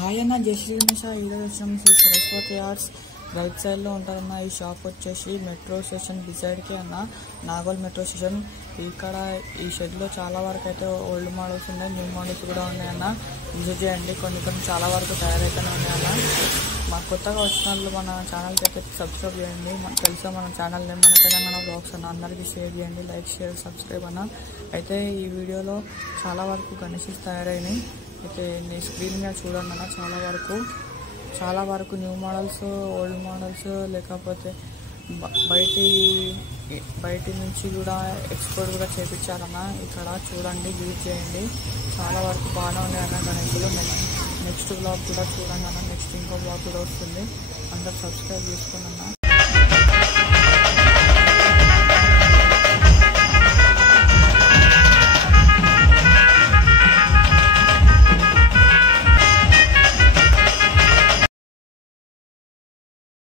Hi అన్న, జై శ్రీ గణేష్. ఈరోజు వచ్చినాం శ్రీ సరస్వతి ఆర్ట్స్ రైట్ సైడ్లో ఉంటారన్న. ఈ షాప్ వచ్చేసి మెట్రో స్టేషన్ డిసైడ్కి అన్న, నాగోల్ మెట్రో స్టేషన్. ఇక్కడ ఈ షెడ్లో చాలా వరకు అయితే ఓల్డ్ మోడల్స్ ఉన్నాయి, న్యూ మోడల్స్ కూడా ఉన్నాయన్న. విజిట్ చేయండి. కొన్ని చాలా వరకు తయారైతేనే ఉన్నాయన్న. మా కొత్తగా వచ్చిన వాళ్ళు మన ఛానల్కి అయితే సబ్స్క్రైబ్ చేయండి. మనకు తెలుసా మన ఛానల్ నేమ్ మన తెలంగాణ బ్లాగ్స్ అన్న. అందరికీ షేర్ చేయండి, లైక్ షేర్ సబ్స్క్రైబ్ అన్న. అయితే ఈ వీడియోలో చాలా వరకు గణేష్ తయారైనాయి. అయితే నేను స్క్రీన్ మీద చూడండి అన్న. చాలా వరకు న్యూ మోడల్స్, ఓల్డ్ మోడల్స్, లేకపోతే బయటి నుంచి కూడా ఎక్స్పోర్ట్ కూడా చేయించారన్న. ఇక్కడ చూడండి, విజిట్ చేయండి. చాలా వరకు బాగానే ఉన్నాయి అన్న గణేష్లు. నెక్స్ట్ బ్లాగ్ కూడా చూడండి అన్న. నెక్స్ట్ ఇంకో బ్లాగ్ కూడా వస్తుంది. అందరు సబ్స్క్రైబ్ చేసుకోండి అన్న.